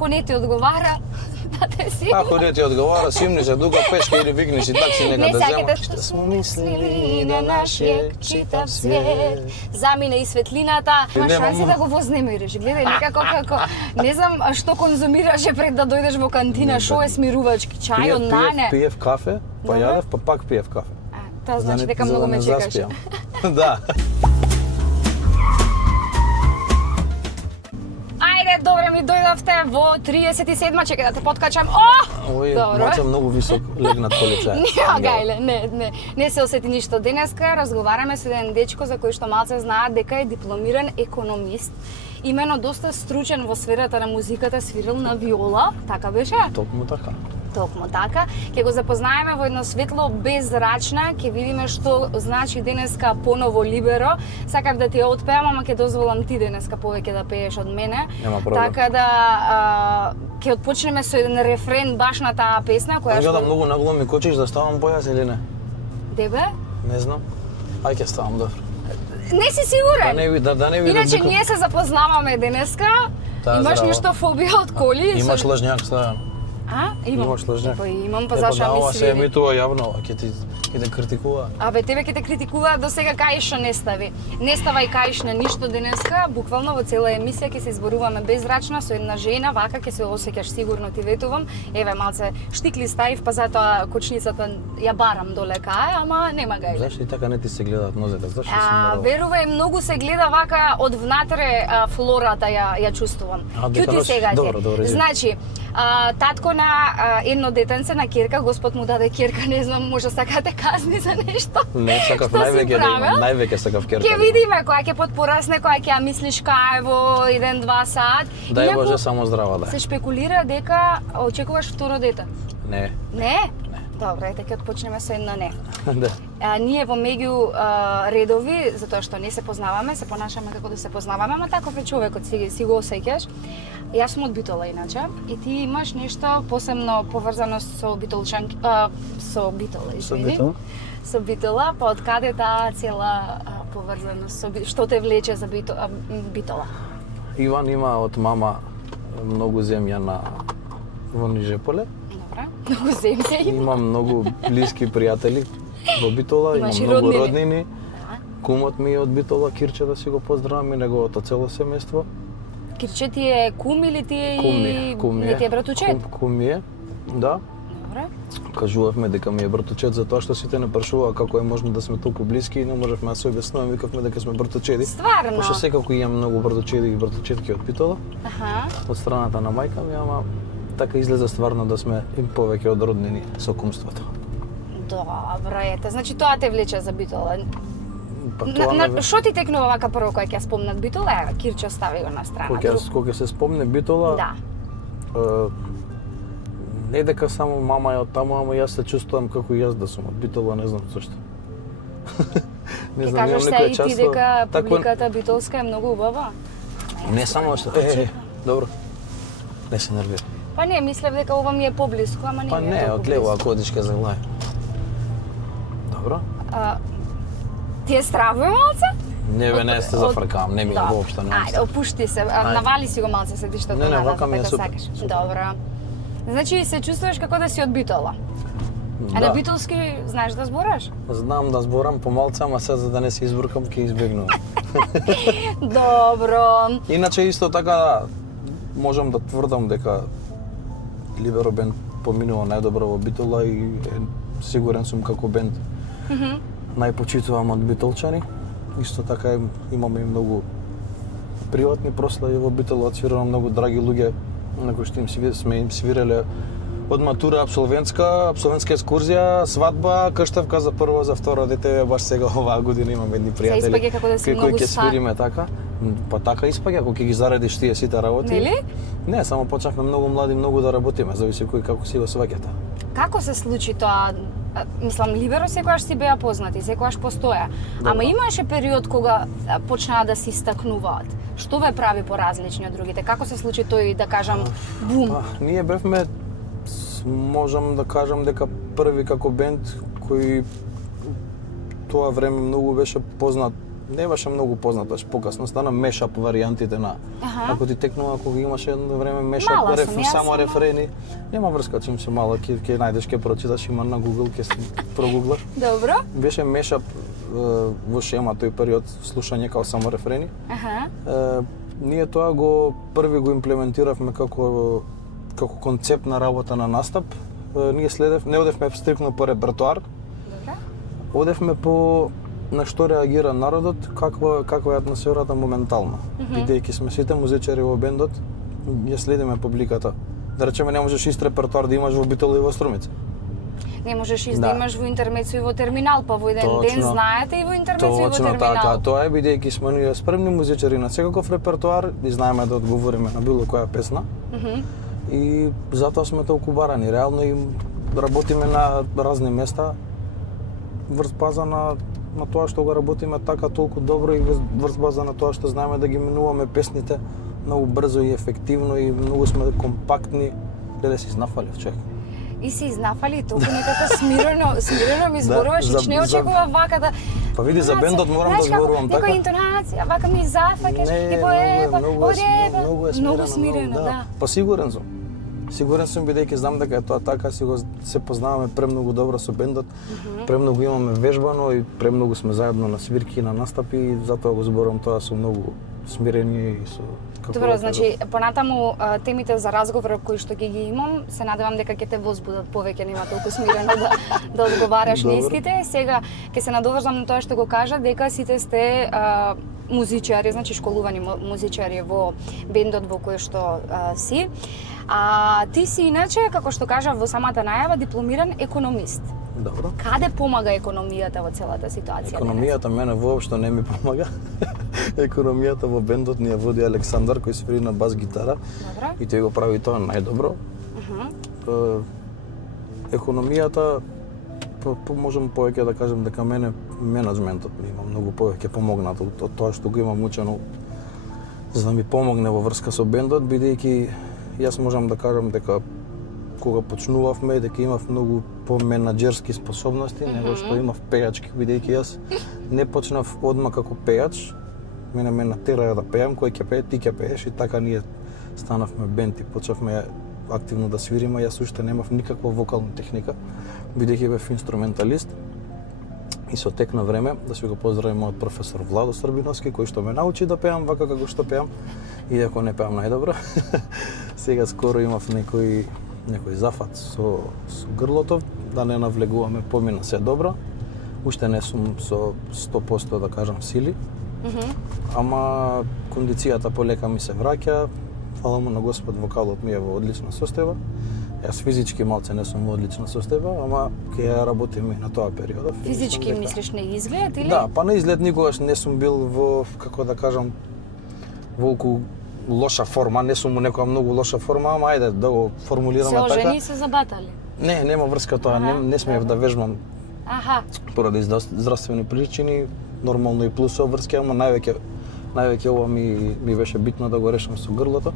Ако не ти одговара, да те си. Ако не ти одговара, симни се дука пешка или викни си такси нека Не да зема. сакате што смо мислили на нашиот читав свет. Замина и светлината. Има шанси да го вознемириш. Гледај некако како не знам што конзумираше пред да дојдеш во кантина, шо е смирувачки, чај од нане. Пиев кафе, па јадев, па пак пиев кафе. Тоа значи дека многу ме чекаш. Да. Ајде, добре ми дојдовте во 37-ма, чекај да те подкачам. О! Ој, Добро. маца многу висок лег над полицај. Не, гајле, не се осети ништо. Денеска разговараме со еден дечко за кој што малце знаат дека е дипломиран економист. Имено доста стручен во сферата на музиката, свирил на виола, така беше? Токму така. Токму така. Ќе го запознаеме во едно светло без зрачна, ќе видиме што значи денеска поново либеро. Сакав да ти ја отпеам, ама ќе дозволам ти денеска повеќе да пееш од мене. Нема проблем. Така да ќе отпочнеме со еден рефрен баш на таа песна која Гледам многу нагло ми кочиш да ставам појас или не? Дебе? Не знам. Ај ќе ставам добро. Не си сигурен? Да не видам. Иначе дека- ние се запознаваме денеска. Таа Имаш здраво. нешто фобија од коли? Имаш лажњак ставам. А? Имам. Имаш лажњак. Па имам, па Е, зашо да, ми ова се свири? емитува јавно, а ќе те критикува. Абе, тебе ќе те критикуваат до сега кај што не стави. Не ставај кај на ништо денеска, буквално во цела емисија ќе се изборуваме беззрачна со една жена, вака ќе се осеќаш сигурно ти ветувам. Еве малце штикли ставив, па затоа кочницата ја барам долека, ама нема гајле. Зашто и така не ти се гледаат нозете? Зашто си морал? Верувај, многу се гледа вака од внатре флората ја чувствувам. дека Ќути носиш- сега добро, добро, извини. Значи, татко на едно детенце на ќерка, Господ му даде ќерка, не знам, може сака да те казни за нешто. Не, сакав Што си највеќе да правел? имам, највеќе сакав керка. Ќе видиме која ќе потпорасне, која ќе ја мислиш кај во 1-2 сат. Дај Иако Боже само здрава да. се шпекулира дека очекуваш второ дете. Не. Не? Добро, ете ќе отпочнеме со едно не. Да. Ние во меѓу редови, затоа што не се познаваме, се понашаме како да се познаваме, ама таков е човекот, си го осеќаш. Јас сум од Битола иначе и ти имаш нешто посебно поврзано со Битолчанки, со Битола, извини. Со Битола, па од каде таа цела поврзаност со што те влече за Битола? Иван има од мама многу земја во Нижеполе. Добра, многу земја има. Имам многу блиски пријатели во Битола, имам Имаш и многу роднини. роднини. Кумот ми е од Битола, Кирче, да си го поздравам и неговото цело семејство. Кирче ти е кум или ти е Кум ми е. не ти е братучет? Кум ми е, да. Добре. Кажувавме дека ми е братучет затоа што сите не прашуваа како е можно да сме толку блиски и не можевме да се објаснуваме, викавме дека сме братучеди. Стварно? Пошто секако имам многу братучеди и братучетки од Битола, Аха. од страната на мајка ми, ама така излезе стварно да сме им повеќе од роднини со кумството. Добро, ете, значи тоа те влече за Битола. Па тоа ме... Што ти текнува вака прво кога ќе спомнат Битола? Ева, Кирче стави го на страна. Кога се спомне Битола, Да. не дека само мама е од таму, ама јас се чувствувам како јас да сум од Битола, не знам зашто. Не Ќе знам, кажеш имам се некоја и ти чувство. дека Таква- публиката битолска е многу убава? Не само што... добро. Не се нервира. Па не, мислев дека ова ми е поблиску, ама не Па ми е не, толку од лево близко. ако одиш ке заглај. Добро? Ти е стравува малце? Не бе, не сте зафркавам, не ми е Да. воопшто не. Ајде, опушти се, навали си го малце седиштето Не, надат, вака ми е дека супер, сакаш. супер. Добро. Значи се чувствуваш како да си од Битола. А на битолски знаеш да збораш? Знам да зборам помалце, ама се за да не се избркам ќе избегнувам. Добро. Иначе исто така можам да тврдам дека Либеро бенд поминува најдобро во Битола и сигурен сум како бенд најпочитувам од битолчани. Исто така имаме и многу приватни прослави во Битола, отсвирано многу драги луѓе на кои што сме им свиреле од матура абсолвентска екскурзија, свадба, крштевка за прво, за второ дете, баш сега оваа година имам едни пријатели. Се испаѓа како да си многу кои ќе свириме така. Па така испаѓа, ако ќе ги заредиш тие сите работи. Нели? Не, само почнавме многу млади многу да работиме, зависи кој како си го сваќате. Како се случи тоа? Мислам, Либеро секогаш си беа познати, секогаш постоја. Ама имаше период кога почнаа да се истакнуваат. Што ве прави поразлични од другите? Како се случи тој, да кажам, бум? Ние бевме, можам да кажам дека први како бенд кој тоа време многу беше познат не беше многу познато, покасно стана мешап варијантите на ако ти текнува кога имаше едно време мешап Мала сум, јас само сум. рефрени. Нема врска чим се мала, ќе најдеш, ќе прочиташ, има на Google, ќе прогуглаш. Добро. Беше мешап во шема тој период слушање као само рефрени. Ние тоа први го имплементиравме како концепт на работа на настап. Ние не одевме стрикно по репертоар. Добро. Одевме по на што реагира народот, каква е атмосферата моментално. Бидејќи сме сите музичари во бендот, ја следиме публиката. Да речеме, не можеш ист репертоар да имаш во Битола и во Струмица. Не можеш да имаш во интермецу и во терминал, па во еден ден знаете и во интермецу и во терминал. Точно така, тоа е бидејќи сме ние спремни музичари на секаков репертоар и знаеме да одговориме на било која песна. И затоа сме толку барани. Реално и работиме на разни места врз база на тоа што го работиме така толку добро и врз база на тоа што знаеме да ги минуваме песните многу брзо и ефективно и многу сме компактни. Леле си изнафалив човек. И си изнафали толку некако смирено ми зборуваш, и не очекува вака да... Па види, за бендот морам да зборувам така. Некоја интонација, вака ми зафакеш и многу смирено, да. Па сигурен сум бидејќи знам дека е тоа така, се познаваме премногу добро со бендот, премногу имаме вежбано и премногу сме заедно на свирки и на настапи и затоа го зборувам тоа со многу смирение и со Добро, значи понатаму темите за разговор кои што ги имам, се надевам дека ќе те возбудат повеќе, нема толку смирено да одговараш на истите. Сега ќе се надоврзам на тоа што го кажа дека сите сте музичари, значи школувани музичари во бендот во кој што си. Ти си иначе, како што кажа во самата најава, дипломиран економист. Добро. Каде помага економијата во целата ситуација? Економијата мене воопшто не ми помага. Економијата во бендот ни ја води Александар, кој свири на бас гитара. Добро. И тој го прави тоа најдобро. Економијата, можам повеќе да кажем дека мене менаџментот ми има многу повеќе помогнато од тоа што го имам учено за да ми помогне во врска со бендот, бидејќи јас можам да кажам дека кога почнувавме дека имав многу поменаџерски способности него што имав пејачки, бидејќи јас не почнав одма како пејач. Мене ме натераа да пеам, кој ќе пее, ти ќе пееш и така ние станавме бенд и почнавме активно да свириме. Јас уште немав никаква вокална техника, бидејќи бев инструменталист. И со тек на време, да се го поздравим мојот професор Владо Србиновски, кој што ме научи да пеам вака како што пеам, иако не пеам најдобро. Сега скоро имав некој зафат со грлото, да не навлегуваме, помина се добро. Уште не сум со 100% да кажам сили. Ама кондицијата полека ми се враќа. Фала му на Господ, вокалот ми е во одлична состојба. Јас физички малце не сум во одлична состојба, ама ќе ја работим и на тоа период. Физички мислиш на изглед или? Да, па на изглед никогаш не сум бил во, како да кажам, волку лоша форма, не сум у некоја многу лоша форма, ама ајде да го формулираме така. Се ожени се забатали? Не, нема врска тоа, не смеев да вежбам. Поради здравствени причини, нормално и плюс обврски, ама највеќе ова ми беше битно да го решам со грлото.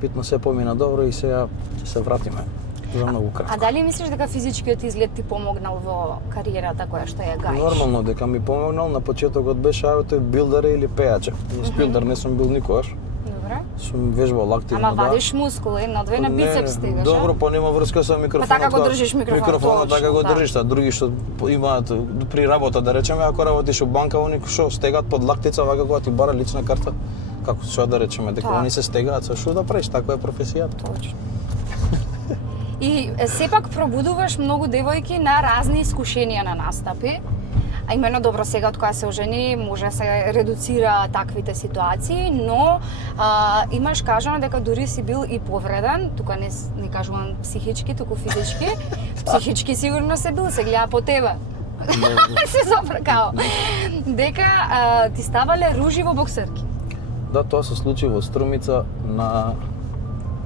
Битно се помина добро и сега ќе се вратиме за многу кратко. А дали мислиш дека физичкиот изглед ти помогнал во кариерата која што ја гаиш? Нормално дека ми помогнал, на почетокот беше билдер или пејаче. Билдер не сум бил никогаш. Добро. Сум вежбал активно. Ама вадиш мускул, едно-две на бицепс стигаш, добро, па нема врска со микрофонот. Па така го држиш микрофонот. Микрофонот така го држиш, други што имаат при работа, да речеме, ако работиш во банка, они што стегаат под лактица, вака кога ти бара лична карта. Како што да речеме, дека они се стегаат, со што да правиш, таква е професијата. Точно. И сепак пробудуваш многу девојки на разни искушенија на настапи. А имено добро сега од која се ожени може се редуцира таквите ситуации, но имаш кажано дека дури си бил и повреден, тука не кажувам психички, туку физички. Психички сигурно се бил, се гледа по тебе. Се запракао. Дека ти ставале ружи во боксерки. Да, тоа се случи во Струмица на...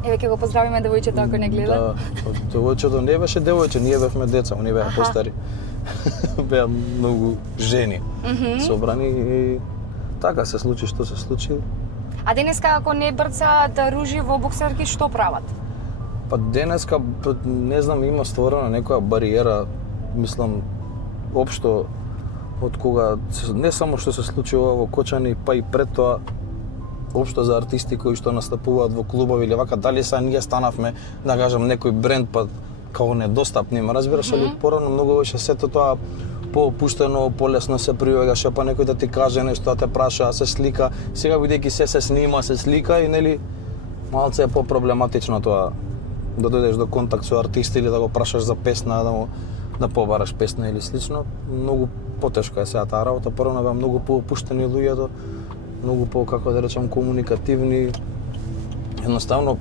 Еве ќе го поздравиме девојчето ако не гледа. Да, девојчето не беше девојче, ние бевме деца, они беа постари. Беа многу жени собрани и така се случи што се случи. А денеска ако не брцаат ружи во боксерки, што прават? Па денеска, не знам, има створена некоја бариера, мислам, општо од кога не само што се случува во Кочани, па и пред тоа општо за артисти кои што настапуваат во клубови или вака, дали са ние станавме, да кажам, некој бренд па како недостапни, ма разбираш, али порано многу беше сето тоа поопуштено, полесно се приоѓаше, па некој да ти каже нешто, да те праша, да се слика. Сега бидејќи се снима, се слика и нели малце е попроблематично тоа да дојдеш до контакт со артисти или да го прашаш за песна, да побараш песна или слично. Многу потешко е сега таа работа, порано беа многу поопуштени луѓето, многу по, како да речам, комуникативни. Едноставно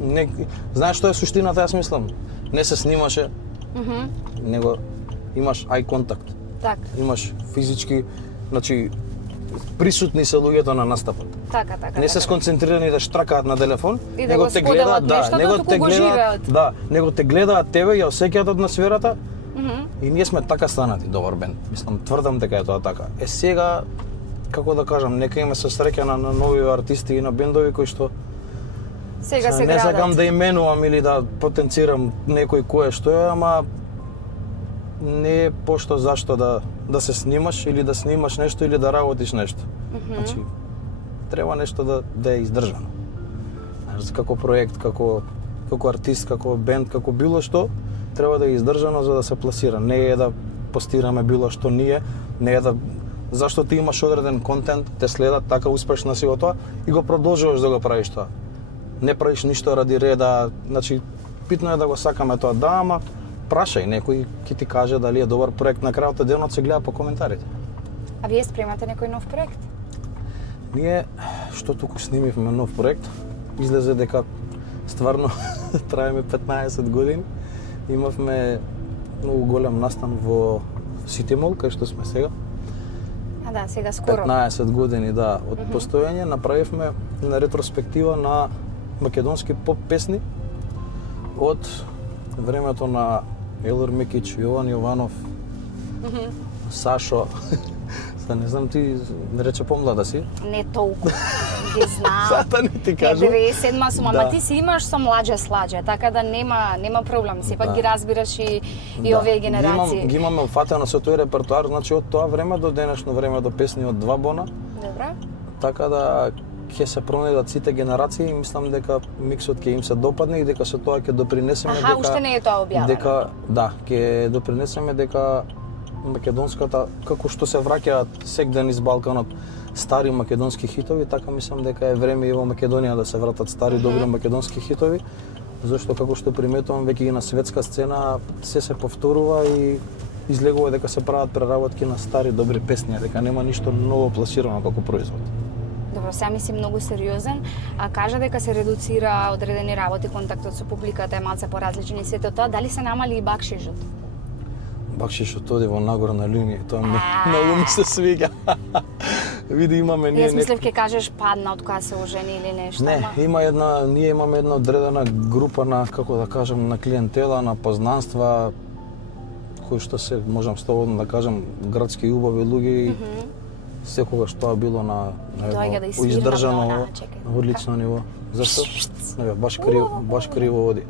не знаеш што е суштината, јас мислам. Не се снимаше, него имаш ај контакт. Така. Имаш физички, значи присутни се луѓето на настапот. Така. Не се сконцентрирани да штракаат на телефон, и да го споделат нештото, туку го живеат. Да, него те гледаат тебе, ја осеќаат атмосферата. И ние сме така станати добар бенд. Мислам, тврдам дека е тоа така. Сега, како да кажам, нека има се среќа на нови артисти и на бендови кои што сега се не градат. сакам да именувам или да потенцирам некој кој што е, ама не е пошто зашто да се снимаш или да снимаш нешто или да работиш нешто. Значи, треба нешто да е издржано. Значи, како проект, како артист, како бенд, како било што, треба да е издржано за да се пласира. Не е да постираме било што ние, не е да зашто ти имаш одреден контент, те следат, така успешно си во тоа и го продолжуваш да го правиш тоа. Не правиш ништо ради реда, значи битно е да го сакаме тоа, да, ама прашај некој ќе ти каже дали е добар проект, на крајот од денот се гледа по коментарите. А вие спремате некој нов проект? Ние што туку снимивме нов проект, излезе дека стварно траеме 15 години. Имавме многу голем настан во Ситимол, кај што сме сега. А да, сега скоро. 15 години, да, од постоење направивме на ретроспектива на македонски поп песни од времето на Елор Мекич, Јован Јованов, Сашо. Не знам, ти рече помлада си? Не толку, ги знам. Сата не ти кажу. 97-ма сум, ама Да. ти си имаш со младже, така да нема проблем. Сепак Да. ги разбираш и овие генерации. Ги имаме фатено со тој репертоар, значи од тоа време до денешно време до песни од два бона, Добра. така да ќе се пронајдат сите генерации и мислам дека миксот ќе им се допадне и дека со тоа ќе допринесеме Аха, уште не е тоа објавено. дека да, ќе допринесеме дека македонската, како што се враќаат секден из Балканот стари македонски хитови, така мислам дека е време и во Македонија да се вратат стари добри македонски хитови, зашто како што приметувам веќе и на светска сцена се повторува и излегува дека се прават преработки на стари добри песни, дека нема ништо ново пласирано како производ. Добро, сега мислим многу сериозен, а кажа дека се редуцира одредени работи, контактот со публиката е малце поразличен и сето тоа, дали се намали и бакшишот? Бакшишот оди во нагорна линија, тоа многу ми се свиѓа. Види, имаме ние Јас мислев ќе кажеш падна од кога се ожени или нешто. Не, ние имаме една одредена група на, како да кажам, на клиентела, на познанства, кои што се, можам слободно да кажам, градски и убави луѓе и секогаш тоа било на Доаѓа да едно изсвирна издржано, тона, чекај. одлично ниво. Зашто? Не, баш криво оди.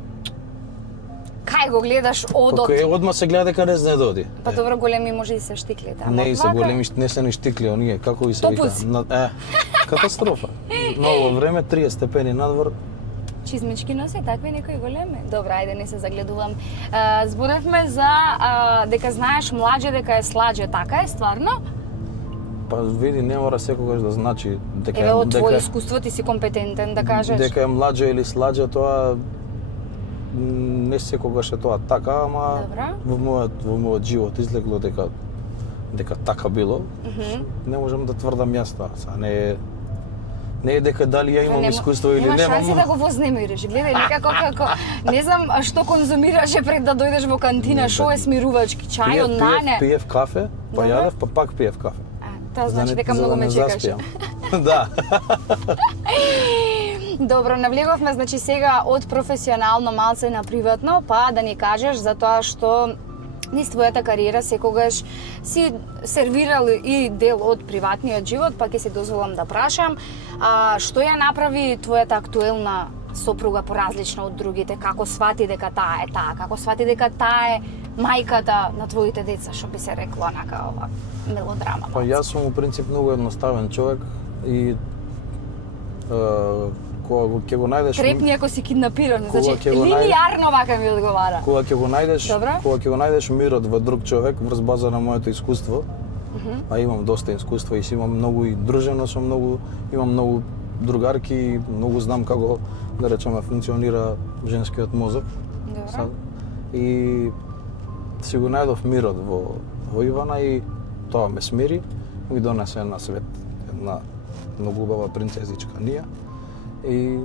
Кај го гледаш одот? Кога одма се гледа дека не знае да оди. Па добро, големи може и се штиклите, ама Не и се вака? големи, не се ни штикли оние, како ви се вика? Топуци. Катастрофа. Ново време, 30 степени надвор. Чизмички носи такви некои големи. Добра, ајде не се загледувам. Зборевме за дека знаеш младже дека е сладже, така е стварно? Па види, не мора секогаш да значи дека Еве од твое искуство ти си компетентен да кажеш. дека е младже или сладже, тоа не секогаш е тоа така, ама Добра. во мојот живот излегло дека така било. Не можам да тврдам јас тоа. Не е дека дали ја имам искуство или нема немам. шанси да го вознемириш. Гледај, некако како не знам што конзумираше пред да дојдеш во кантина, шо е смирувачки, чај, нане. Пиев кафе, па Добра. јадев, па пак пиев кафе. Тоа значи дека За многу да ме не чекаш. заспијам. Да. Добро, навлеговме значи сега од професионално малце на приватно, па да ни кажеш за тоа што низ твојата кариера секогаш си сервирал и дел од приватниот живот, па ќе си дозволам да прашам, што ја направи твојата актуелна сопруга поразлична од другите, како свати дека таа е таа, како свати дека таа е мајката на твоите деца, што би се рекло онака ова мелодрама. Па јас сум у принцип многу едноставен човек и кога ќе го најдеш Трепни ако си киднапиран, Кога значи ќе го линеарно вака ми одговара. кога ќе го најдеш мирот во друг човек врз база на моето искуство, а имам доста искуство и си имам многу и дружено сум многу, имам многу другарки, многу знам како да речеме функционира женскиот мозок. Добро. И си го најдов мирот во Ивана и тоа ме смири, ми донесе на свет една многу убава принцезичка Нија и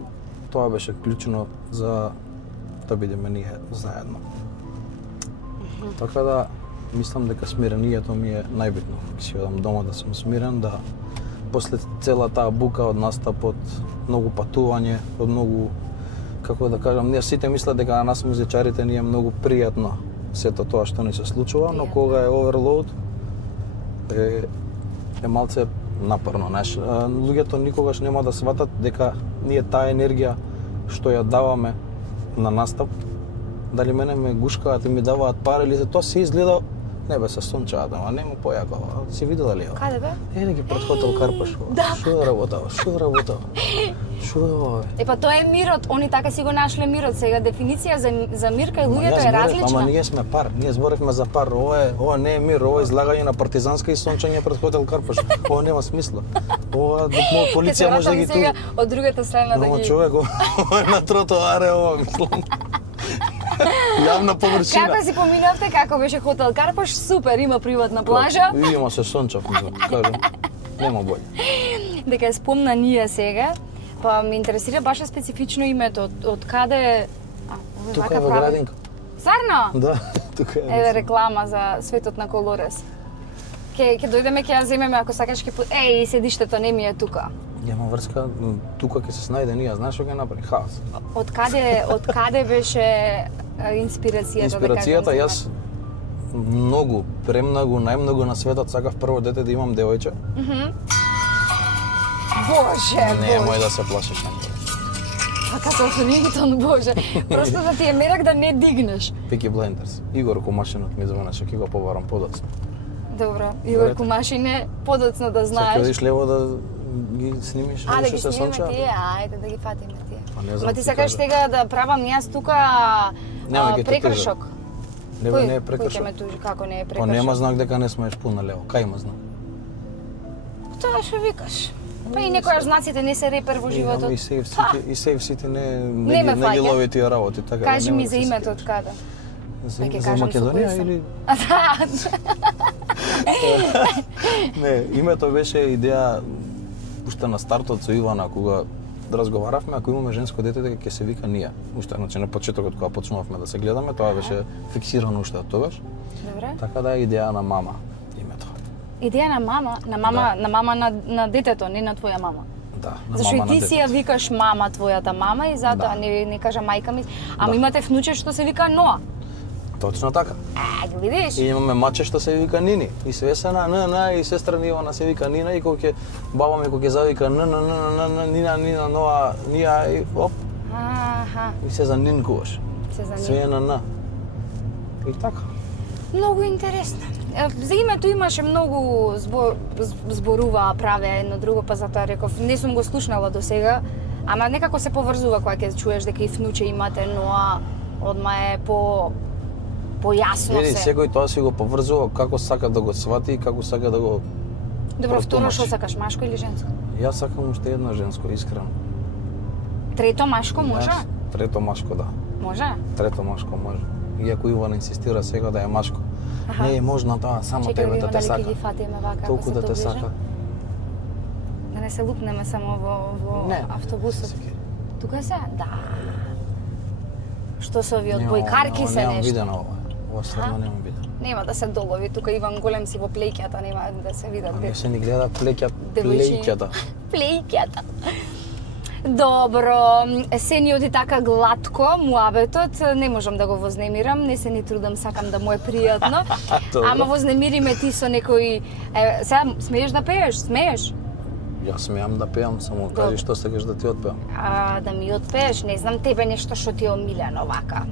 тоа беше клучно за да бидеме ние заедно. Така да мислам дека смирението ми е најбитно. Си одам дома да сум смирен, да после цела таа бука од настап, од многу патување, од многу, како да кажам, ние сите мислат дека на нас музичарите ни е многу пријатно сето тоа што ни се случува, но кога е оверлоуд е малце напорно, знаеш. Луѓето никогаш нема да сватат дека ние таа енергија што ја даваме на настап, дали мене ме гушкаат и ми даваат пари или тоа се изгледа не бе се сончаат, ама нема појако. Си видела ли ова? Каде бе? Еде ги пред хотел Карпаш. Да. Што е работава? Што е работава? Што е ова? Па тоа е мирот, они така си го нашле мирот. Сега дефиниција за мир кај луѓето е различна. Ама ние сме пар, ние зборевме за пар. Ова не е мир, ова е излагање на партизанска и сончање пред хотел Карпаш. Ова нема смисла. Ова полиција може да ги туži. Од другата страна да Но ги. човек, ова е на тротоаре, ова мислам. Јавна површина. Како си поминавте, како беше хотел Карпаш? Супер, има приватна плажа. Видимо се сончав, кажам. Нема боље. Дека спомна ние сега, па ме интересира баш специфично името, од каде Тука е во Градинка. Стварно? Да, тука е. Еве реклама за Светот на Колорес. Ќе дојдеме, ќе ја земеме ако сакаш и седиштето не ми е тука. Нема врска, тука ќе се снајде ние, знаеш што ќе направи? Хаос. Од каде беше инспирацијата? Инспирацијата, јас многу, премногу, најмногу на светот сакав прво дете да имам девојче. Боже, Немој да се плашиш на тоа. А како Рингтон, боже. Просто да ти е мерак да не дигнеш. Peaky Blinders. Игор Комашинот ми звонеше, ќе го побарам подоцно. Добро, Игор Комашине, подоцно да Ќе знаеш. одиш лево да ги снимиш, Да што ги се снимеме сонча? тие, ајде да ги фатиме тие. Па не знам, Ма ти ти сакаш кажа. сега да правам јас тука Нема, ќе те прекршок. Не бе, не е прекршок. Кој ќе ме тужи, како не е Па прекршок? нема знак дека не смееш пуна лево. Кај има знак? Тоа што викаш. Па и некојаш знаците не се репер во животот. И Save City Не не ме ги фаќа. лови тие работи, така. Кажи нема ми да за се името сетиш. од каде. За Па ќе за кажам со кој Македонија сум. или Да. не, името беше идеја уште на стартот со Ивана кога разговаравме, ако имаме женско дете дека ќе се вика Нија. Уште значи на почетокот кога почнувавме да се гледаме, тоа беше фиксирано уште од тогаш. Добре. Така да е идеја на мама името. Идеја на мама, на мама на детето, не на твоја мама. Да, на Зашто мама и на ти си ја детето. викаш мама твојата мама и затоа Да. не кажа мајка ми. Ама Да. имате внуче што се вика Ноа. Точно така. Ги видиш? И имаме маче што се вика Нини. И Свесена, Нина, и сестра ни Ивана се вика Нина и кога ќе баба ми кога ќе завика Нина, Ноа, Нија и оп, Аха, и се за Нинкуваш. се Све zanima. е на Н. И така. Многу интересно. За името имаше многу зборуваа, правеа едно друго, па затоа реков, не сум го слушнала до сега, ама некако се поврзува кога ќе чуеш дека и внуче имате, Ноа, одма е појасно Види, се. секој тоа си го поврзува како сака да го свати и како сака да го... Добро, второ што протумачи. сакаш, машко или женско? Јас сакам уште едно женско, искрено. Трето машко може? Јас, трето машко, да. Може? Трето машко може. Иако Иван инсистира сега да е машко. Аха. Не е можно тоа, само Чекај, тебе видиме да те дали ќе сака. ги фатиме вака, ако Толку се да те доближи. сака. Да не се лупнеме само во Не. автобусот. Тука се? Да. Што се овие од Немам- бојкарки се Немам нешто? видено ова. Ова стварно немам видено. Нема да се долови, тука Иван Голем си во плејката, нема да се видат. Не се ни гледа Девојчиња. плеќата. Плејката. Добро, се ни оди така глатко муабетот, не можам да го вознемирам, не се ни трудам, сакам да му е пријатно. Добро. Ама вознемири ме ти со некој... сега смееш да пееш, смееш? Јас смеам да пеам, само Добро. кажи што сакаш да ти отпеам. Да ми отпееш, не знам тебе нешто што ти е омилено вака.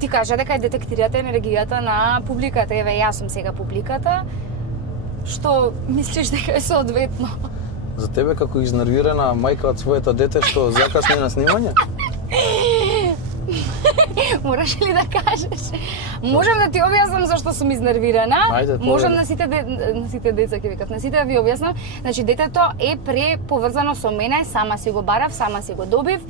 Ти кажа дека ја детектирате енергијата на публиката. Еве, јас сум сега публиката. Што мислиш дека е соодветно? За тебе како изнервирана мајка од своето дете што закасни на снимање? Мораш ли да кажеш? Можам да ти објаснам зашто сум изнервирана. Ајде, Можам на сите деца ќе викат, на сите да ви објаснам. Значи детето е преповрзано со мене, сама си го барав, сама си го добив.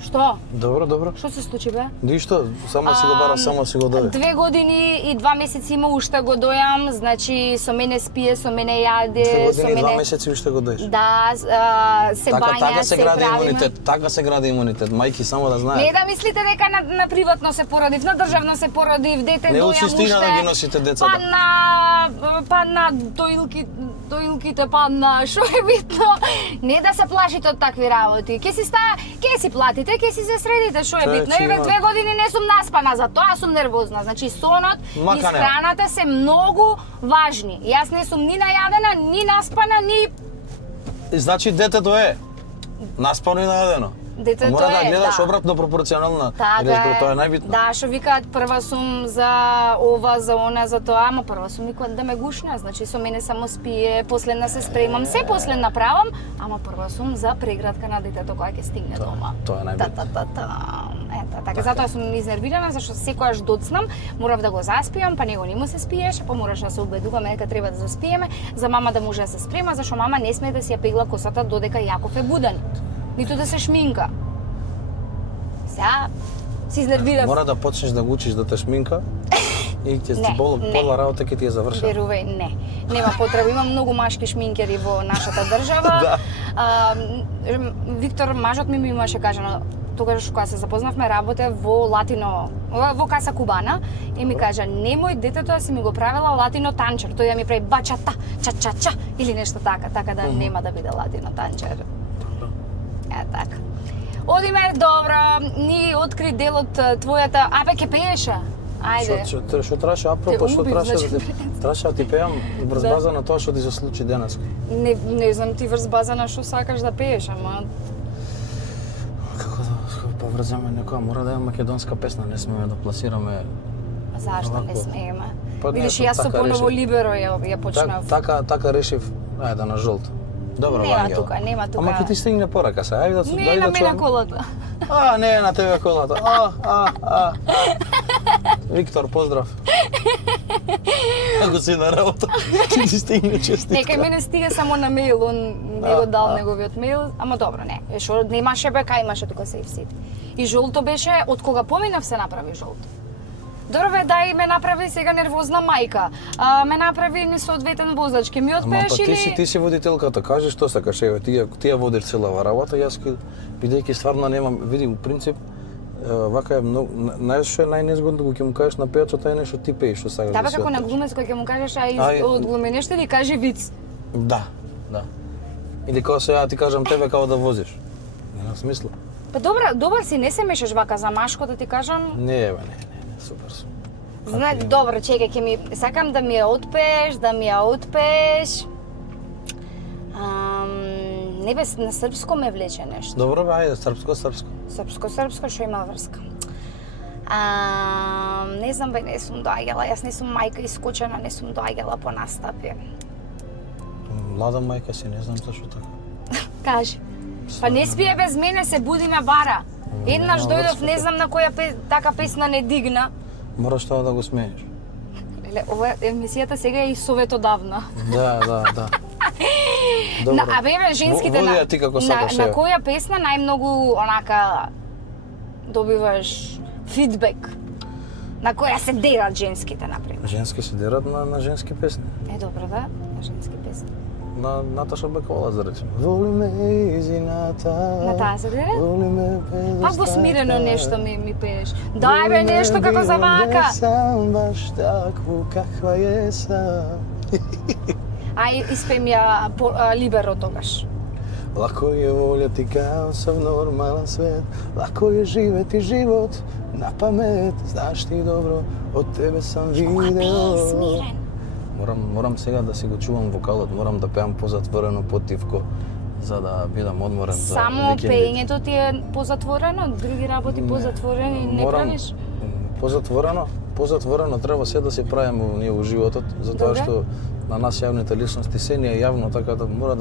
Што? Добро. Што се случи бе? Ништо, само си го барав, само си го дојде. 2 години и 2 месеци има уште го дојам, значи со мене спие, со мене јаде, 2 со години и 2 мене... месеци уште го дојдеш. Да, се бања, Така се гради правиме. имунитет, така се гради имунитет. Мајки само да знаат. Не да мислите дека на приватно се породив, на државно се породив, дете Не дојам учи стигна уште. да ги носите децата. Па на доилките падна, што е битно? Не да се плашите од такви работи. Ќе си платите, ќе си се средите, што е Човек, битно? си Еве има- 2 години не сум наспана, за тоа сум нервозна. Значи сонот Мака и нема. храната се многу важни. Јас не сум ни најадена, ни наспана, ни Значи детето е наспано и најадено. Детето Мора да е, гледаш да. обратно пропорционално. Така Тоа е е. најбитно. Да, што викаат прва сум за ова, за она, за тоа, ама прва сум викаат да ме гушна, значи со мене само спие, последна се спремам, се последна правам, ама прва сум за преградка на детето кога ќе стигне дома. Тоа е најбитно. Ета, така, затоа сум изнервирана, зашто секогаш доцнам, морав да го заспиам, па него не му се спиеше, па мораш да се убедуваме дека треба да заспиеме, за мама да може да се спрема, зашто мама не смее да си ја пегла косата додека Јаков е буден, ниту да се шминка. Сега си изнервирав. Мора да почнеш да го учиш да те шминка и ќе Не, ти не. пола работа ќе ти ја заврши. Верувај, не. Нема потреба, има многу машки шминкери во нашата држава. Да. Виктор, мажот ми имаше кажано, тогаш кога се запознавме, работе во Латино, во Каса Кубана, и ми кажа, немој детето да си ми го правила Латино танчер, тој да ми прави бачата, ча-ча-ча, или нешто така да нема да биде Латино танчер. Така. Одиме, добро, ни откри дел од твојата... Абе, ке пееше? Ајде. Што траше, апропо, Те што убив, траше значи. траше да ти пеам врз Да. база на тоа што ти се случи денес. Не знам ти врз база на што сакаш да пееш, ама... Како да поврземе некоја, мора да има македонска песна, не смееме да пласираме. Зашто не Овако. смееме? Па не, Видиш, тоа јас со така поново решив. либеро ја почнав. Така решив, ајде на жолт. Добро, Нема Вангел. тука, нема тука. Ама ќе ти стигне порака се, ајде да Не дај на да мене чуем. колата. Не е на тебе колата. Виктор, поздрав. Ако си на работа, ќе ти стигне честитка. Некај мене стига само на мејл, он не го дал неговиот мејл, ама добро, не. Што немаше бе, кај имаше тука сейф сит. И жолто беше, од кога поминав се направи жолто. Добро бе, дај ме направи сега нервозна мајка. Ме направи несоодветен возач, ке ми Ама отпееш па или... ти си водителката, кажи што сакаш, еве, ти ја водиш целава работа, јас бидејќи стварно немам, види, у принцип, вака е многу, најшто е најнезгодно кога ќе му кажеш на пејачот тај нешто ти пееш што сакаш Да, да бе, си како на отпееш. глумец кој ќе му кажеш, Ај, одглуми нешто или кажи виц. Да. Или кога се ја ти кажам тебе како да возиш. Нема смисла. Па добар си, не се мешаш вака за машко, да ти кажам. Не, бе, не, супер сум. Знаеш, добро, чекај, сакам да ми ја отпееш. Не бе, на српско ме влече нешто. Добро бе, ајде, српско. Српско што има врска. Не знам бе, не сум доаѓала, јас не сум мајка искочена, не сум доаѓала по настапи. Млада мајка си, не знам зашто така. Кажи. Па не спие без мене, се буди ме бара. Еднаш нема дојдов, врска. не знам на која така песна не дигна. Мораш тоа да го смееш. Леле, ова емисијата сега е и советодавна. Да. Абе, женските Води ја ти како сакаш, на еве. која песна најмногу онака добиваш фидбек? На која се дерат женските, например? Женски се дерат на женски песни. Добро, да, на женски песни. На Наташа Бекола, за речем. Воли ме изината. На таа се дерат? Воли ме без Пак во смирено нешто ми пееш. Дај бе нешто како за вака. Сам баш такву каква jesam. Испејм ја либеро тогаш. Лако е волјати као со нормален свет, лако е живети живот на памет, знаеш ти добро, од тебе сам видео. Смирен. Морам сега да си го чувам вокалот, морам да пеам позатворено, потивко, за да бидам одморен за Само викендите. пеењето ти е позатворено, други работи позатворени не правиш? Позатворено треба се да се правиме ние во животот, затоа Добре. што на нас јавните личности се ни е јавно, така да мора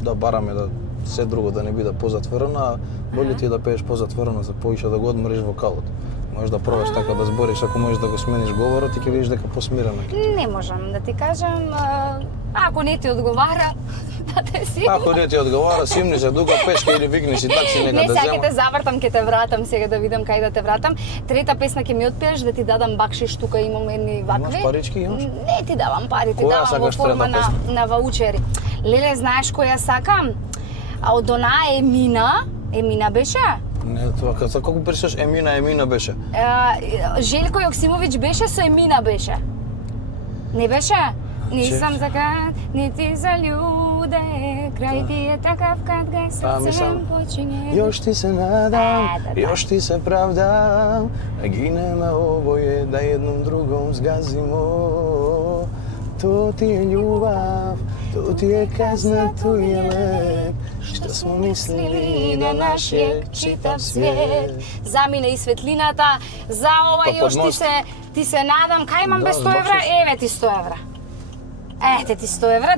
да бараме да се друго да не биде позатворено, а боли ти е да пееш позатворено за поише да го одмориш вокалот. Можеш да пробаш така да збориш, ако можеш да го смениш говорот и ќе видиш дека посмирено ќе. Не можам да ти кажам, ако не ти одговара, да те си. Ако не ти одговара, симни се дуга пешка или викни си такси нека Не, да сега ќе зема. те завртам, ќе те вратам сега да видам кај да те вратам. Трета песна ќе ми отпееш да ти дадам бакшиш, тука имам едни вакви. Имаш парички, имаш? Не ти давам пари, ти Која давам во сакаш форма трета песна? на ваучери. Леле, знаеш која сакам? А од онаа Емина беше? Не, тоа како пишеш Емина беше. Желко Јоксимовиќ беше со Емина беше. Не беше? Нисам така, нити за људе, крај ти е такав кад га срцем почиње. Још ти се надам, Да. још ти се правдам, да гинеме обоје, да едном другом згазимо. То ти е љубав, то ти е казна, тој е леп, што смо мислили на нашиот читав свет. Замина и светлината, за ова Па још под мост. ти се надам, кај имам Да, без 100 евра? бакшиш. Еве ти 100 евра. Ете ти 100 евра.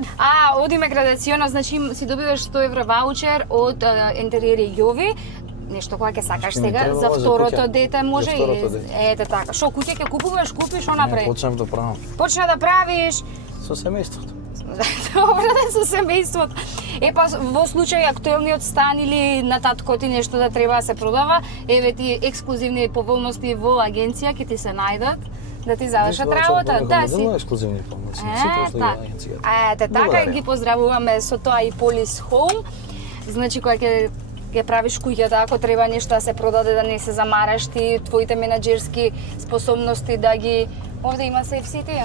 Одиме градационо, значи си добиваш 100 евра ваучер од интериери Јови. Нешто кога ќе сакаш Што ми сега требало за за второто куќа. дете За може второто и дете. ете така. Шо куќе ќе купуваш, купиш Не, напред. почнав да правам Почна да правиш. со семејството. Добро да со семејството. Па во случај актуелниот стан или на таткото ти нешто да треба да се продава, еве ти ексклузивни поволности во агенција ќе ти се најдат да ти завршат работа. Да си. Ексклузивни помоци. Сите услуги на агенцијата. Ете така Благодарам. ги поздравуваме со тоа и Полис Home. Значи кога ќе правиш куќата, ако треба нешто да се продаде, да не се замараш ти, твоите менаџерски способности да ги... Овде има сефсити.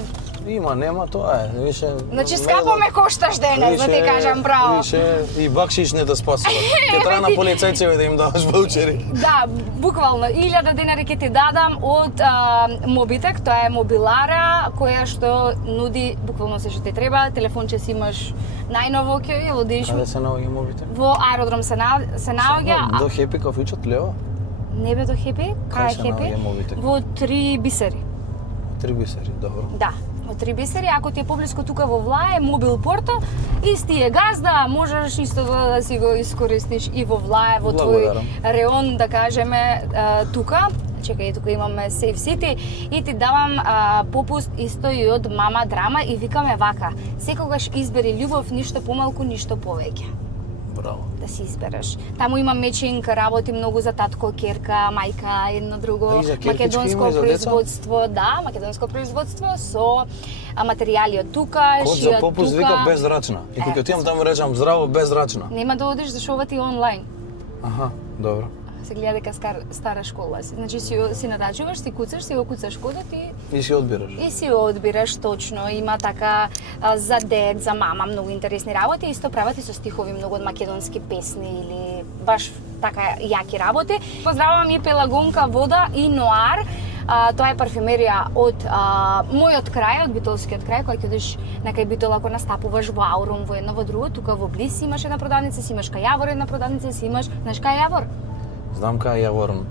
Има, нема, тоа е. Више. Значи скапо ме кошташ денес, да ти кажам право. Више и бакшиш не да спасува. Ќе треба на полицајците да им даваш ваучери. Да, буквално 1000 денари ќе ти дадам од Мобитек, тоа е мобилара која што нуди буквално се што ти треба. Телефонче си имаш најново ќе одиш Каде се наоѓа мобите? во аеродром се наоѓа. До Хепи кафичот лево? Не бе до Хепи, кај Кај е се Хепи? наоѓа Мобитек? Во 3 бисери. 3 бисери, добро. Да, во 3 бисери, ако ти е поблиску тука во Влае, Мобил Порто, исти е газда, можеш исто да си го искористиш и во Влае, во твој Благодарам. реон, да кажеме, тука. Чекај, тука имаме Safe City и ти давам попуст исто и од Мама Драма и викаме вака: секогаш избери љубов, ништо помалку, ништо повеќе. Браво. Да си избереш. Таму има мечинг, работи многу за татко, керка, мајка, едно друго, И за керкички македонско има и за деца? производство, да, македонско производство со материјали од тука, Код за шијат попуст тука. вика безрачна. И кога отидам таму речам здраво безрачна. Нема да одиш зашто ова ти е онлайн. Аха, добро. Се гледа дека стара школа си. Значи си нарачуваш, си куцаш, си го куцаш кодот И си одбираш. и си одбираш точно. Има така за дед, за мама многу интересни работи. Исто прават и со стихови многу од македонски песни или баш така јаки работи. Поздравувам и Пелагонка Вода и Ноар. Тоа е парфюмерија од мојот крај, од битолскиот крај, кој ќе одиш на кај Битол ако настапуваш во Аурум, во едно во друго, тука во Блис си имаш една продавница, си имаш кај Јавор една продавница, си имаш, знаеш кај Јавор? Знам кај Јаворн.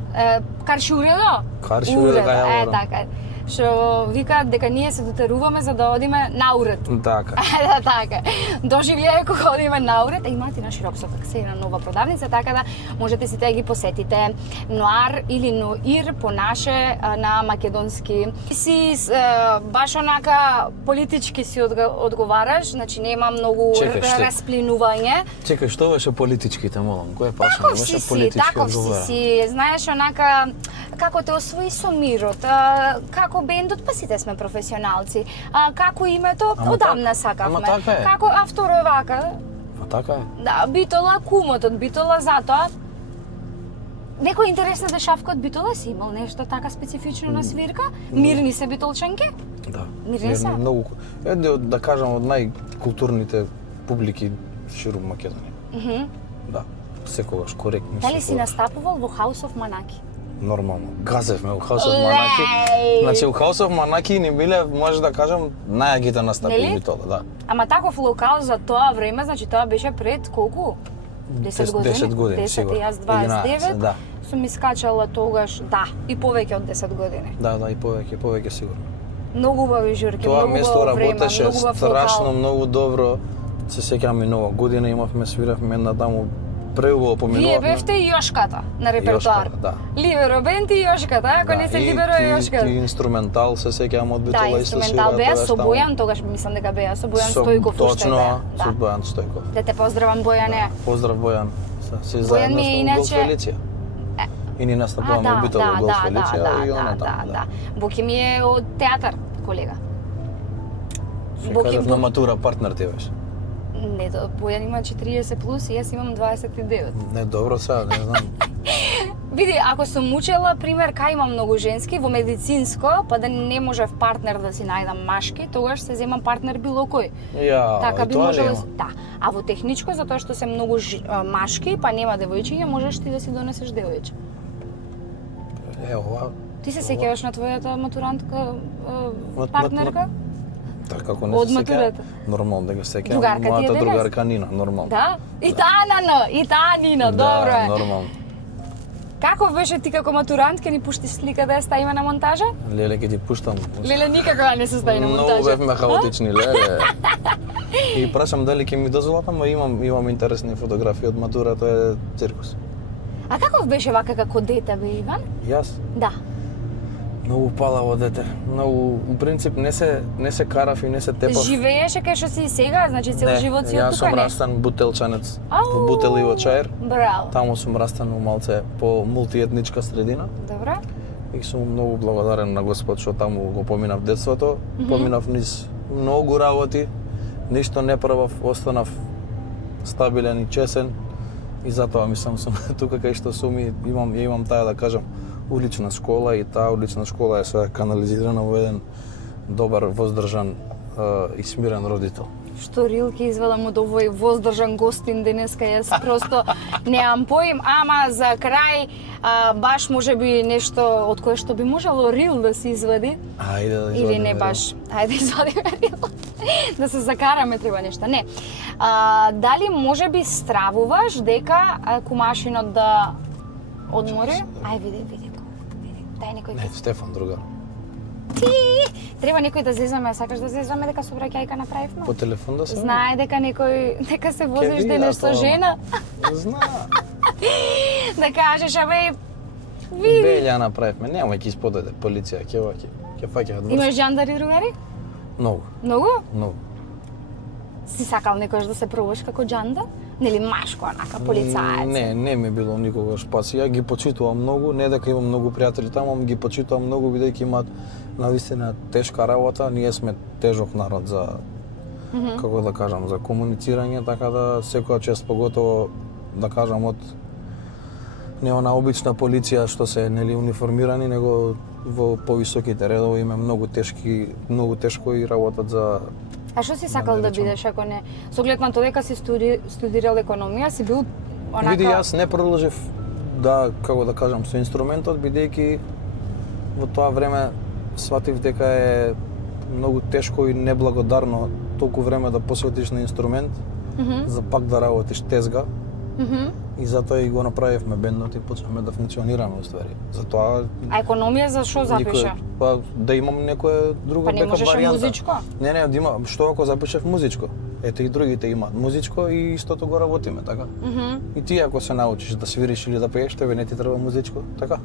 Карши уредо? Карши уредо кај Јаворн. Така. Што викаат дека ние се дотеруваме за да одиме на уред. Така. Да, така. Доживлеј кога одиме на уред, имаат и на широк сокак се една нова продавница, така да можете сите да ги посетите. Ноар или Ноир по наше на македонски. Си баш онака политички си одговараш, значи нема многу Чекай, што? расплинување. Чекај, што беше политичките, молам? Кој е прашање? Таков Беше си, политички таков одговара. си, знаеш онака како те освои со мирот, како бендот, па сите сме професионалци, како името, Ама одамна ама сакавме, така е. како авторо е вака, Па така е. да, Битола кумотот, Битола затоа, некој интересна дешавка од Битола си имал нешто така специфично на свирка? Мирни се битолчанки? Да. Мирни се? Многу. Еде, да кажам, од најкултурните публики ширум Македонија. Да. Секогаш коректни. Дали си секогаш. настапувал во House of Манaki? Нормално. Газевме у House of Manaki. Значи у House of Manaki ни биле, може да кажам, најагите настапи Нели? Битола, да. Ама таков локал за тоа време, значи тоа беше пред колку? 10 години? 10 години, 10, сигурно. и јас 29, 11, да. сум искачала тогаш, да, и повеќе од 10 години. Да, и повеќе сигурно. Многу убави журки, Тоа многу место убаво време, работеше многу убав страшно локал. многу добро. Се сеќавам и нова година имавме, свиравме една таму преубаво Вие поминувавме. бевте и јошката на репертоар. Јошката, да. Либеро бенд и јошката, ако не се либеро и И јошката. инструментал се сеќавам од Да, Битола исто инструментал беа тогаш со таму. Бојан, тогаш мислам дека беа со Бојан Со- Стојков уште Точно, беа. со Да. Бојан Стојков. Да те поздравам Бојане. Поздрав Бојан. Се Бојан заедно ми е сме иначе- Голф Фелиција. И ни настапуваме у Битола Голф Фелиција и она таму. да. Боки ми е од театар, колега. Се Боки- кажав на матура партнер ти беше. Не, Бојан има 40 плюс и јас имам 29. Не, добро сега, не знам. Види, ако сум учела, пример, кај има многу женски, во медицинско, па да не можев партнер да си најдам машки, тогаш се земам партнер било кој. Ја, Така и би тоа ли можело, има? да. А во техничко, затоа што се многу машки, па нема девојчиња, можеш ти да си донесеш девојче. Ова, Ти се сеќаваш на твојата матурантка Мат- партнерка? така како не Од се сеќавам. матурата? Нормално дека се сеќавам. Другарка ти е Мојата денес? другарка Нина, нормално. Да? И таа Нано, и таа Нина, добро Да, е. нормално. Каков беше ти како матурант, ке ни пуштиш слика да ја ставиме на монтажа? Леле, ќе ти пуштам. Леле никако не се стави на монтажа. Многу бевме хаотични, леле. И прашам дали ќе ми дозволат, ама имам интересни фотографии од матура, тоа е циркус. А каков беше вака како дете, бе, Иван? Јас Да. многу палаво дете. Многу, у принцип не се карав и не се тепав. Живееше кај што си и сега, значи цел живот си од Јас тука, сум не? растан бутелчанец. Ау! Во Бутеливо Чаир. Браво. Таму сум растан малце по мултиетничка средина. Добро. И сум многу благодарен на Господ што таму го поминав детството. Поминав низ многу работи. Ништо не правав, останав стабилен и чесен. И затоа мислам сум тука кај што сум и имам таа да кажам улична школа и таа улична школа е све канализирана во еден добар, воздржан и смирен родител. Што Рилки изведам од овој воздржан гостин денеска, јас просто немам поим, ама за крај баш може би нешто од кое што би можело Рил да се извади. Ајде да Или извадиме не Рил. баш. Ајде извадиме Рил. Да се закараме треба нешто. Не. Дали може би стравуваш дека кумашинот да одмори? Ај види. Дај некој. Не, Стефан другар. Ти! Треба некој да зезаме, сакаш да зезаме дека собраќајка направивме? По телефон да се. Знае дека дека се Ќе возиш види, денес со тоа. жена, Зна. да кажеш, абе, види. Белја направивме, нема ќе исподаде полиција, ќе фаќаат врз. Имаш жандари другари? Многу, Многу? многу. Си сакал некојаш да се пробуваш како джанда? Нели машко, онака, полицаец? Не ми било никогаш пас. Ја ги почитувам многу, не дека имам многу пријатели таму, ама ги почитувам многу бидејќи имаат навистина тешка работа. Ние сме тежок народ за како да кажам, за комуницирање, така да секоја чест поготово да кажам од не она обична полиција што се нели униформирани, него во повисоките редови има многу тешко и работат за. А што си сакал не да речам. бидеш ако не? Со оглед на тоа дека си студирал економија, си бил онака... Види, јас не продолжив да, како да кажам, со инструментот, бидејќи во тоа време сватив дека е многу тешко и неблагодарно толку време да посветиш на инструмент, за пак да работиш тезга. И затоа и го направивме бендот и почнавме да функционираме уствари. Затоа А економија за што запиша? па да имам некоја друга Па не бекап можеше варијанта. музичко? Не, да има, што ако запишев музичко? Ете и другите имаат музичко и истото го работиме, така? И ти ако се научиш да свириш или да пееш, тебе не ти треба музичко, така?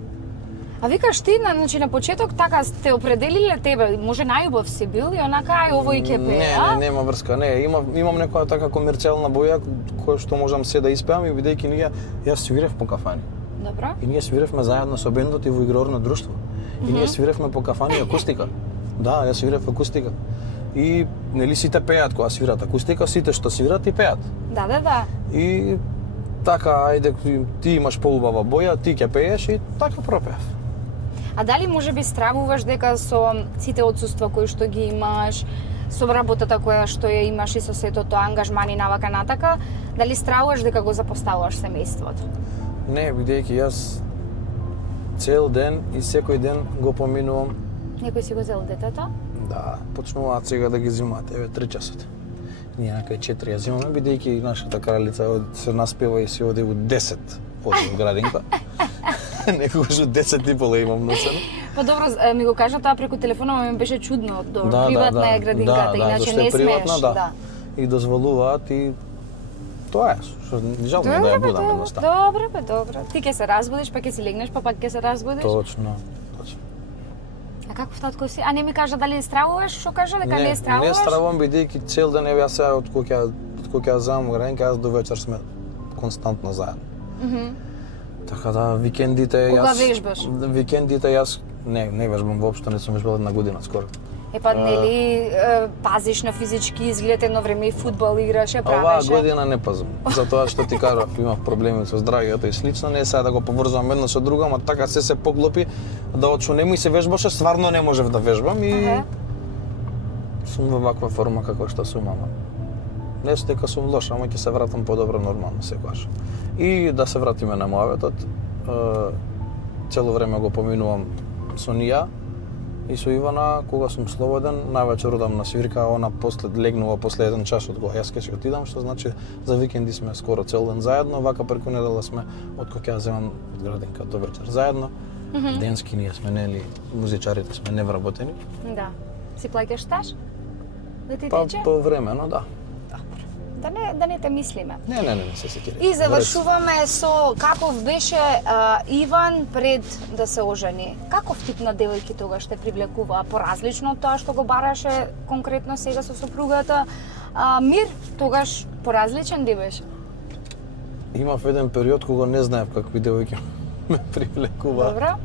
А викаш ти, значи на почеток така сте определиле тебе, може најубав си бил и онака ај овој ќе пее, а? нема врска, не, имам некоја така комерцијална боја која што можам се да испеам и бидејќи јас свирев по кафани. Добро. И ние свиревме заедно со бендот и во игрорно друштво. И ние свиревме по кафани акустика. Да, јас свирев акустика. И нели сите пеат кога свират акустика, сите што свират и пеат. Да. И така, ајде, ти имаш поубава боја, ти ќе пееш и така пропеав. А дали може би стравуваш дека со сите отсуства кои што ги имаш, со работата која што ја имаш и со сето тоа ангажмани навака натака, дали стравуваш дека го запоставуваш семејството? Не, бидејќи јас цел ден и секој ден го поминувам. Некој си го зел детето? Да, почнуваат сега да ги зимаат, еве 3 часот. Ние накај 4 ја зимаме, бидејќи нашата кралица се наспева и се оди у 10 оди градинка. Некогаш у 10 и пола имам носено. Па добро, ми го кажа тоа преку телефона, ми беше чудно. Добро, приватна е градинката, иначе не смееш. Да. И дозволуваат и тоа е, што жално да ја будам едноставно. Добро. Ти ќе се разбудиш, па ќе си легнеш, па пак ќе се разбудиш. Точно. А каков татко си? А не ми кажа дали стравуваш? Што кажа дека не стравуваш? Не стравувам бидејќи цел ден еве јас сега од кога ја земам градинка, јас до вечер сме константно заедно. Така да викендите Кога вежбаш? Викендите јас не вежбам воопшто, не сум вежбал една година скоро. Па нели пазиш на физички изглед, едно време и фудбал играше, правеше? Оваа година не пазам. Затоа што ти кажав, имав проблеми со здравјето и слично, не сега да го поврзувам едно со друго, ама така се поглопи да од што нема и се вежбаше, стварно не можев да вежбам и сум во ваква форма каква што сум, ама не што дека сум лош, ама ќе се вратам подобро нормално секогаш. И да се вратиме на муабетот, цело време го поминувам со Нија и со Ивана, кога сум слободен, највечер одам на свирка, она легнува после еден час од кога јас ќе си отидам, што значи за викенди сме скоро цел ден заедно, вака преку недела сме од кога ќе ја земам од градинка до вечер заедно. Денски ние сме нели музичарите сме невработени. Да. Си плаќаш стаж? Да ти Па тече? повремено, да. Да не те мислиме. Не се сеќавам. И завршуваме со каков беше Иван пред да се ожени. Каков тип на девојки тогаш те привлекува? Поразлично од тоа што го бараше конкретно сега со сопругата. Мир тогаш поразличен ли беше? Имав еден период кога не знаев какви девојки ме привлекува. Добро.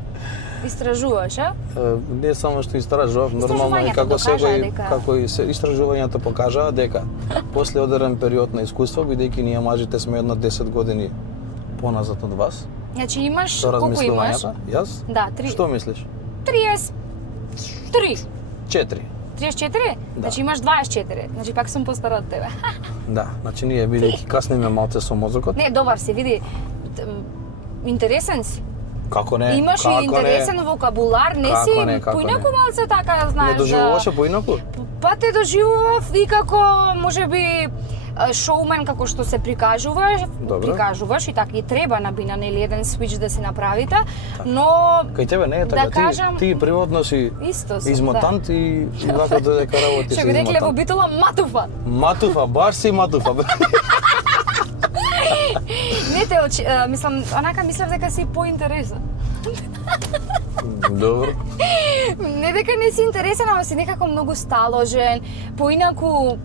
Истражуваш, а? Не само што истражував, нормално и како и истражувањата покажаа дека после одреден период на искуство, бидејќи ние мажите сме една 10 години поназад од вас. Значи имаш колку имаш? Јас? Да, 3. Што мислиш? 33. 4. 34? Да. Значи имаш 24. Значи пак сум постара од тебе. Да, значи ние бидејќи каснеме малце со мозокот. Не, добар си, види. Интересен си. Како не? Имаш и интересен вокабулар, не си поинаку малце така, знаеш. Не доживуваше поинаку? Па те доживував и како, можеби, шоумен како што се прикажуваш и така и треба на бина, нели, еден свич да си направите, но кај тебе не е така, да кажам, ти природно си измотант да. и вака додека работиш што би рекле во битола матуфа. Матуфа, баш си матуфа. Не те мислам, онака мислев дека си поинтересен. Добро. Не дека не си интересен, ама си некако многу сталожен, поинаку,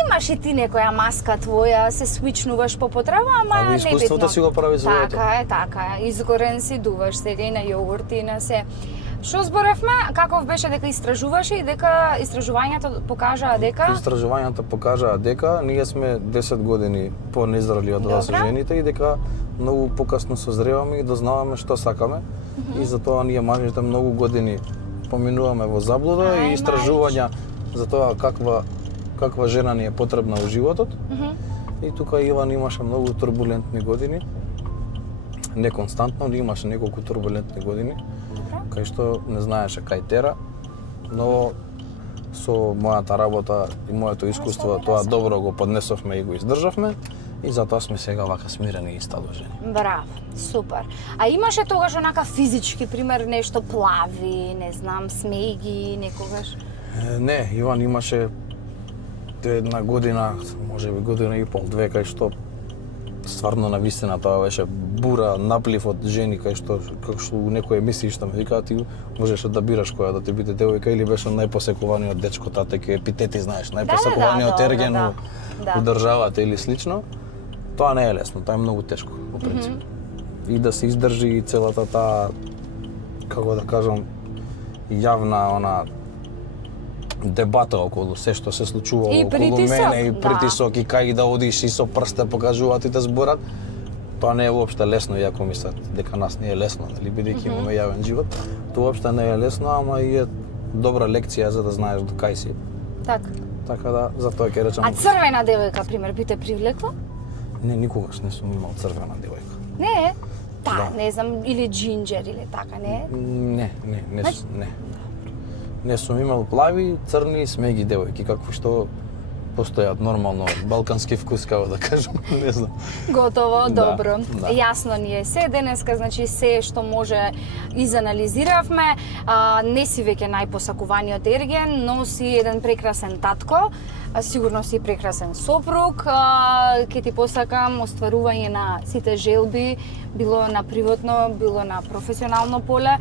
имаш и ти некоја маска твоја, се свичнуваш по потреба, ама не битно. Искуството си го прави своето. Така е, изгорен си, дуваш сега и на јогурти и на се. Што зборевме, каков беше дека истражуваше и дека истражувањата покажаа дека... Истражувањата покажаа дека ние сме 10 години по-незрели од вас жените и дека многу покасно созреваме и дознаваме што сакаме и затоа ние мажите многу години поминуваме во заблуда и истражувања за тоа каква жена ни е потребна во животот. И тука Иван имаше многу турбулентни години. Не константно, но имаше неколку турбулентни години, кај што не знаеше кај тера, но со мојата работа и моето искуство тоа добро го поднесовме и го издржавме и затоа сме сега вака смирени и сталожени. Браво, супер. А имаше тогаш онака физички пример, нешто плави, не знам, смејги некогаш? Не, Иван имаше една година, можеби година и пол, две, кај што стварно на вистина тоа беше бура, наплив од жени кај што како што у некој емисии што ме викаат ти можеше да бираш која да ти биде девојка или беше најпосекуваниот дечко, татек, епитети знаеш, најпосекуваниот ерген у државата или слично. Тоа не е лесно, тоа е многу тешко по принцип. И да се издржи целата таа, како да кажам, јавна дебата околу се што се случува околу мене и притисок и кај да одиш и со прсте покажуваат и те зборат. Тоа не е воопште лесно, иако мислат дека нас не е лесно, нели, бидејќи имаме јавен живот. Тоа воопште не е лесно, ама и е добра лекција за да знаеш до кај си. Така да, затоа ќе речам. А црвена девојка, пример, би те привлекла? Не, никогаш не сум имал црвена девојка. Не? Та, не знам, или джинџер или така, не? Не. Не сум имал плави, црни, смеги девојки, какво што постојат нормално балкански вкус, како да кажам, не знам. Готово, Да, добро. да. Јасно ни е се денеска, значи се што може изанализиравме. Не си веќе најпосакуваниот ерген, но си еден прекрасен татко, сигурно си прекрасен сопруг. Ке ти посакам остварување на сите желби, било на приватно, било на професионално поле.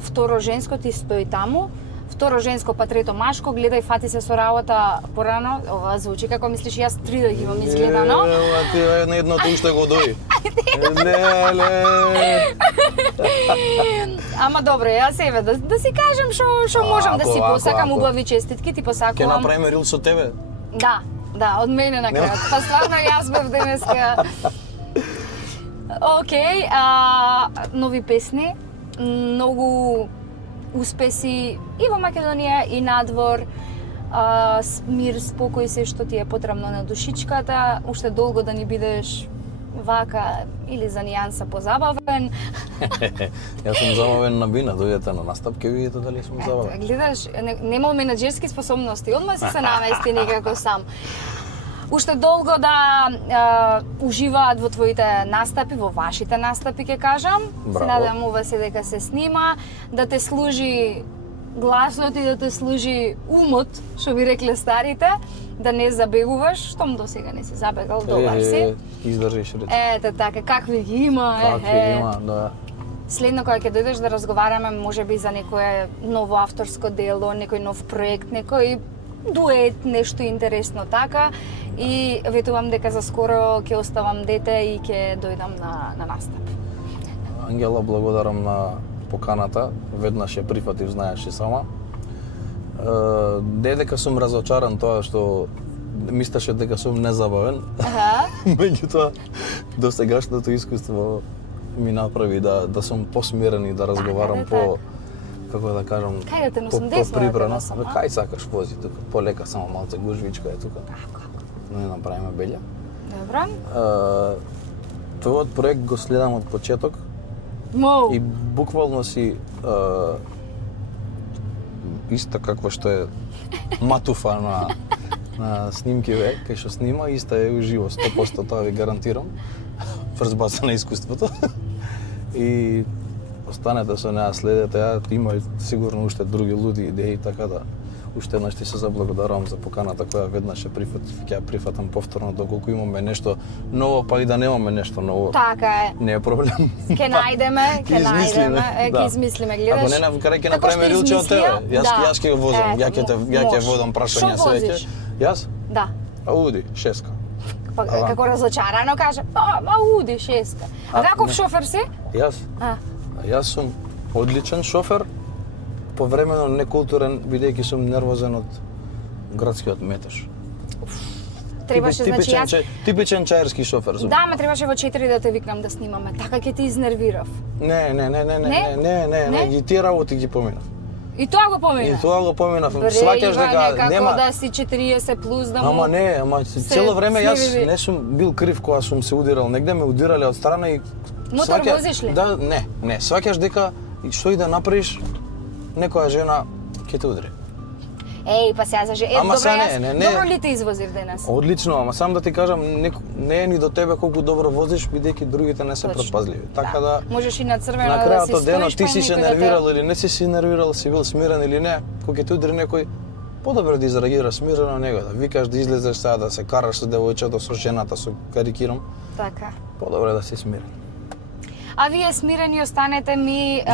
Второ женско ти стои таму. Второ женско, па трето машко, гледај, фати се со работа порано. Ова звучи како мислиш јас 3 да ги имам изгледано. Ти на едното уште го дои. Леле. Ама добро, јас еве да си кажам што можам да си посакам, убави честитки, ти Ќе посакувам. направиме рил со тебе? Да, од мене на крај. Па стварно јас бев денеска. Океј, нови песни, многу успеси и во Македонија и надвор. Мир, спокој, се што ти е потребно на душичката, уште долго да ни бидеш вака или за нијанса позабавен. Јас сум забавен на бина, дојдете на настап, ќе видите дали сум забавен. Гледаш, немал менаџерски способности, одма си се намести некако сам. Уште долго да уживаат во твоите настапи, во вашите настапи, ќе кажам. Браво. Се надевам се дека се снима, да те служи гласот и да те служи умот, што би рекле старите, да не забегуваш, штом до сега не си забегал, добар си. Издржиш речи. Ете така, какви ги има, Какви има, да. Следно кога ќе дојдеш да разговараме, можеби за некое ново авторско дело, некој нов проект, некој дует, нешто интересно така. И ветувам дека за скоро ќе оставам дете и ќе дојдам на настап. Ангела, благодарам на поканата, веднаш ја прифатив, знаеш и сама. Дека сум разочаран тоа што мислеше дека сум незабавен. Меѓутоа, до сегашното искуство ми направи да сум посмирен и да разговарам како да кажам, Кај да те носам десно, поприбрано. да те носам, Кај сакаш вози тука, полека, само малце гужвичка е тука. Не направиме белја. Добро. Твојот проект го следам од почеток и буквално си иста каква што е Матуфа на снимкиве, кај што снима, иста е уживо, 100%, тоа ви гарантирам. Врз база на искуството. И останете со неа, следете ја, има сигурно уште други луди идеи, така да уште еднаш ти се заблагодарувам за поканата која веднаш ќе ја прифатам повторно доколку имаме нешто ново, па и да немаме нешто ново. Така е. Не е проблем. Ќе најдеме, ќе измислиме, гледаш. Ако не, каде ќе направиме рилче од тебе? Јас ќе го возам, ја ќе водам прашања свеќе. Јас? Да. Ауди, 6. Па како разочарано каже, Ауди 6. А каков шофер си? Јас? Јас сум одличен шофер, повремено некултурен, бидејќи сум нервозен од градскиот метеж. Требаше, значи јас... Типичен чаерски шофер сум. Да, ме требаше во 4 да те викнам да снимаме, така ќе те изнервирав. Не, ги тие работи ги поминав. И тоа го поминав? И тоа го поминав. Сваќаш дека нема... да си 40 плюс да му... Ама цело време јас не сум бил крив кога сум се удирал. Негде ме удирале од страна и... Мотор возиш ли? Да, не. Сваќаш дека што и да направиш, некоја жена ќе те удри. Еј, па сега за жена... Ама добро, не. Добро ли те извозив денес? Одлично, ама сам да ти кажам, не е ни до тебе колку добро возиш, бидејќи другите не се предпазливи. Така да... Можеш и на црвено на да си крајот од денот стоиш, ти си се нервирал или не си нервирал, си бил смирен или не, кога ќе те удри некој, подобро да изреагираш смирено него, да викаш да излезеш сега да се караш со девојчето, со жената, со карикирам. Така. Подобро да си смирен. А вие смирени останете ми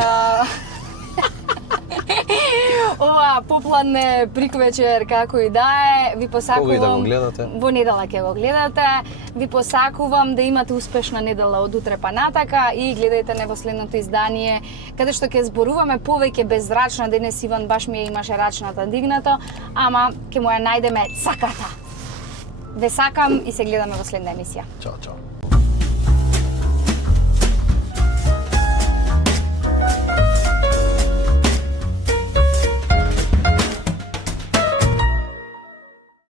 ова попладне приквечер како и да е, ви посакувам Кога и да го гледате? Во недела ќе го гледате. Ви посакувам да имате успешна недела од утре па натака и гледајте не во следното издание каде што ќе зборуваме повеќе без рачна. Денес Иван баш ми имаше рачната дигнато, ама ќе му ја најдеме цаката. Ве сакам и се гледаме во следна емисија. Чао.